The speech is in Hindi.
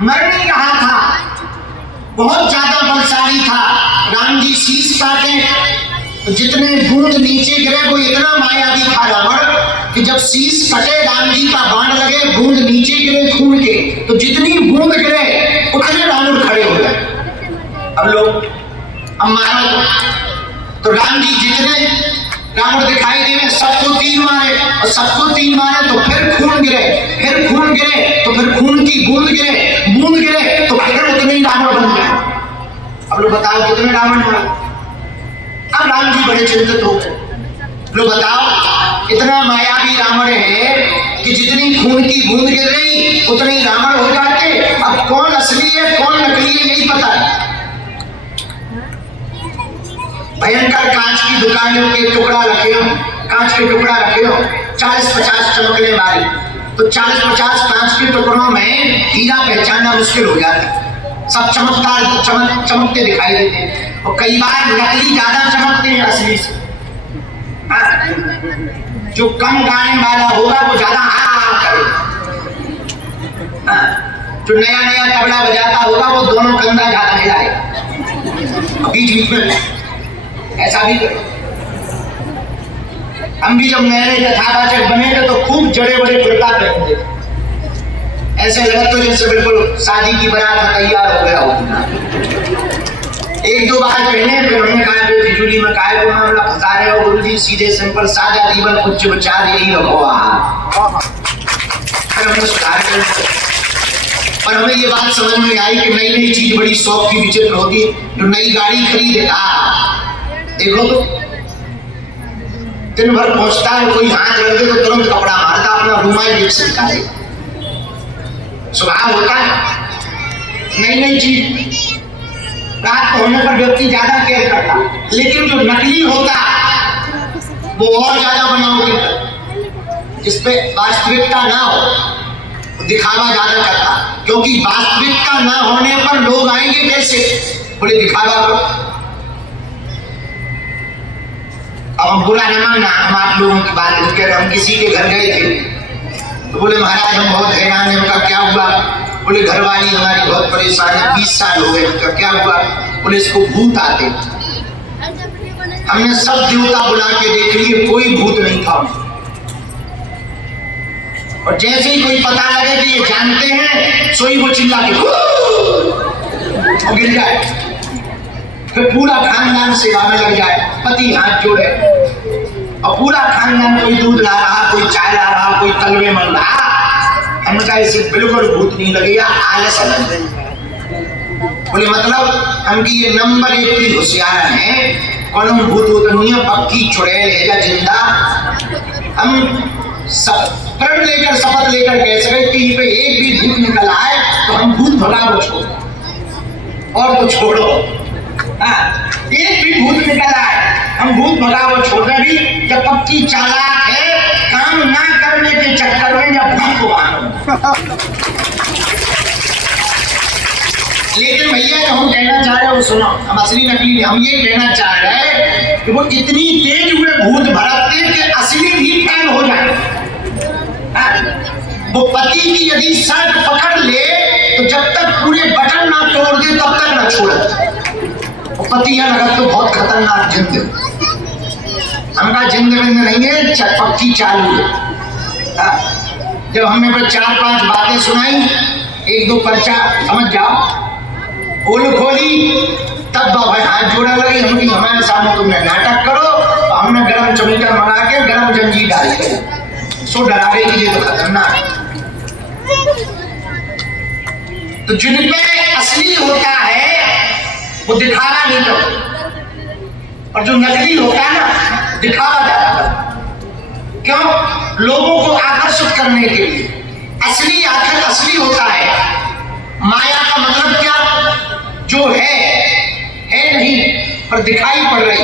मर नहीं रहा था, बहुत ज्यादा बलशाली था। राम जी शीश काटे तो जितने बूंद नीचे गिरे वो इतना मायावी था रावण कि जब शीश कटे राम जी का बाण लगे, बूंद नीचे गिरे खून के, तो जितनी बूंद गिरे उतने रावण खड़े हो गए। अब लोग अब मारो तो राम जी जितने रावण दिखाई दे सबको तीन मारे, और सबको तीन मारे तो फिर खून गिरे, फिर खून गिरे तो फिर खून की बूंद गिरे, बूंद गिरे तो फिर उतने ही रावण बन गए। अब लोग बताओ कितने रावण बने। अब राम जी बड़े चिंतित हो गए। लोग बताओ इतना मायावी रावण है कि जितनी खून की बूंद गिर रही उतने ही रावण हो जाते। अब कौन असली है कौन नकली है यही पता है। भयंकर कांच की दुकानों के टुकड़ा रखे हो, कांच के टुकड़ा रखे हो 40-50 चमकने वाली, तो 40-50 कांच के टुकड़ों में हीरा पहचानना मुश्किल हो जाता है। सब चमकदार चमकते दिखाई देते हैं, और कई बार नकली ज्यादा चमकते हैं असली से। जो कम गाने वाला होगा वो ज्यादा करेगा, जो नया नया तबला बजाता होगा वो दोनों कंधा ज्यादा हिलाएगा। बीच बीच में ऐसा भी करो। हम भी जब नए नए कथावाचक बनेंगे तो खूब जड़े बड़े कुर्ता पहनेंगे, ऐसे लगा तो जैसे बिल्कुल शादी की बारात तैयार हो गया हो। एक दो बार पहने फिर हमने कहा बिजुली में काय को मामला फंसा रहे हो गुरुजी, सीधे सिंपल सादा जीवन उच्च विचार यही रखो। फिर हमने सुधार कर, और हमें ये बात समझ में आई कि नई नई चीज बड़ी शौक की विचित्र होती है। जो नई गाड़ी खरीदे देखो तो दिन भर पहुंचता है, कोई हाथ रख दे तो तुरंत कपड़ा मारता, अपना रुमाल जेब से निकाले, स्वभाव होता है। नई नई चीज रात को होने पर व्यक्ति ज्यादा केयर करता, लेकिन जो नकली होता वो और ज्यादा बनावटी करता, जिसपे वास्तविकता ना हो दिखावा ज्यादा करता, क्योंकि वास्तविकता ना होने पर लोग आएंगे कैसे, बोले दिखावा करो। अब हम बुरा न मानना, हम आप लोगों की बात कर, हम किसी के घर गए थे तो बोले महाराज हम बहुत हैरान है। उनका क्या हुआ? बोले घरवाली हमारी बहुत परेशान है, 20 साल हो गए। उनका क्या हुआ? बोले इसको भूत आते। हमने सब देवता बुला के देख लिए, कोई भूत नहीं था। और जैसे ही कोई पता लगे कि ये जानते हैं, सोई वो चिल्ला के गिर जाए, फिर पूरा खानदान सेवा में लग जाए, पति हाथ जोड़े, और पूरा खानदान कोई दूध ला रहा, कोई चाय ला रहा, कोई तलवे मल रहा। हमने कहा इसे बिल्कुल भूत नहीं लगेगा, आलस है। बोले मतलब हम की ये नंबर 1 की होशियार है, कौन भूत नहीं है, पक्की छुड़ैल है या जिंदा। हम प्रण लेकर शपथ लेकर कह सके कि पे एक भी भूत निकल आए तो हम भूत भगाओ छोड़ो, और तो छोड़ो। एक भी भूत निकल आए हम भूत भगाओ छोड़े भी, जब पक्की चालाक है काम ना करने के चक्कर में या भूत को मानो। लेकिन भैया जो हम कहना चाह रहे हैं वो सुनो, हम असली नकली हम ये कहना चाह रहे हैं कि वो इतनी तेज हुए भूत भड़कते कि असली भी फैल हो जाए। वो पति की यदि शर्ट पकड़ ले तो जब तक पूरे बटन ना तोड़ दे तब तक ना छोड़े। वो पति है लगत तो बहुत खतरनाक जिंद, हमारा जिंद विंद नहीं है, पक्की चालू है। जब हमने पर 4-5 बातें सुनाई, 1-2 पर्चा समझ जाओ, बोल खोली, तब भाई हाथ जोड़ा लगी हम कि हमारे सामने तुमने नाटक करो, तो हमने गरम चमीटा मंगा के गरम जंजीर डाल के सो डरावे की ये तो खतरनाक है। तो जिनपे असली होता है वो दिखावा नहीं करता, और जो नकली होता है ना दिखावा ज्यादा करता। क्यों? लोगों को आकर्षित करने के लिए। असली आखिर असली होता है। माया का मतलब क्या? जो है नहीं पर दिखाई पड़ रही।